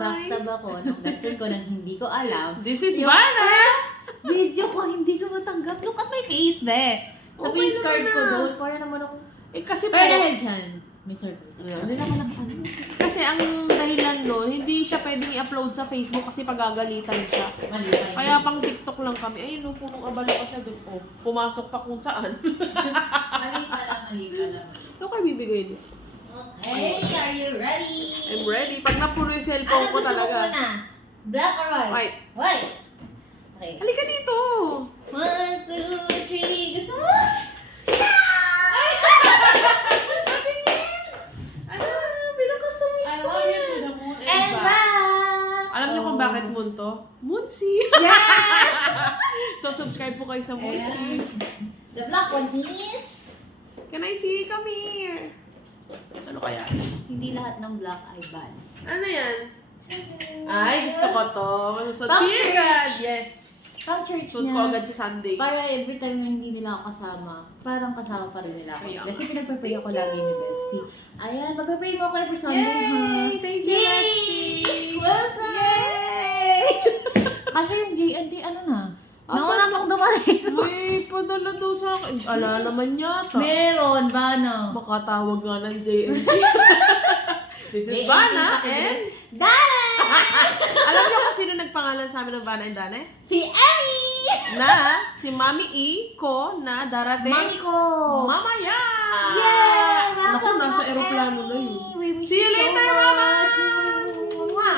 na-backstab ako ng best friend ko nang hindi ko alam. This is Yung Vanna! first video ko, hindi ko matanggap. Look at my face, be. Sa Okay face card naman ko na. doon, para naman ako. Eh kasi Pero dahil dyan, may surprise. Ano lang lang ano? Kasi ang dahilan no, hindi siya pwedeng i-upload sa Facebook kasi pagagalitan siya. Mali pa yun. Kaya pang TikTok lang kami. Ayun, no, punong abalo pa siya doon. Oh, pumasok pa kung saan. Mali pala. Ano kayo bibigay niyo? Okay, are you ready? I'm ready. Pag napuno yung Ano cellphone ko gusto mo talaga. muna? Black or white? White. White. Okay. Halika dito! 1, 2, 3, gusto mo? Ano? Pinakustomize I ko love you yan. to the moon And and back! Alam niyo kung bakit moon to? Moonsy! Yes! So, subscribe po kayo sa Moonsy. The black one is... Can I see? Come here. Ano kaya? Hindi lahat ng black ay bad. Ano yan? Ay, gusto ko to. So, Pang dear church. God, yes. Pang church Suot ko niya. agad sa Sunday. Para every time na hindi nila ako kasama, parang kasama pa rin nila ako. Kaya Kasi pinagpapray ako lagi ni Bestie. Ayan, magpapray mo ako every Sunday, ha? Yay! Thank you, Yay! Bestie! Welcome! Yay! Kasi yung JNT, ano na? Asa Nauna na? pang dumating. May padala daw sa akin. Ala naman yata. Meron, Bana. Makatawag nga ng JNT. This is JNT Vanna pa and... Dana! Alam niyo kung sino nagpangalan sa amin ng Vanna and Dana? Si Emmy! Na si Mami E ko na darating Mami ko! mamaya! Yay! Naku, Welcome nasa back, aeroplano na Emmy! yun. We miss See you so later, much. Mama!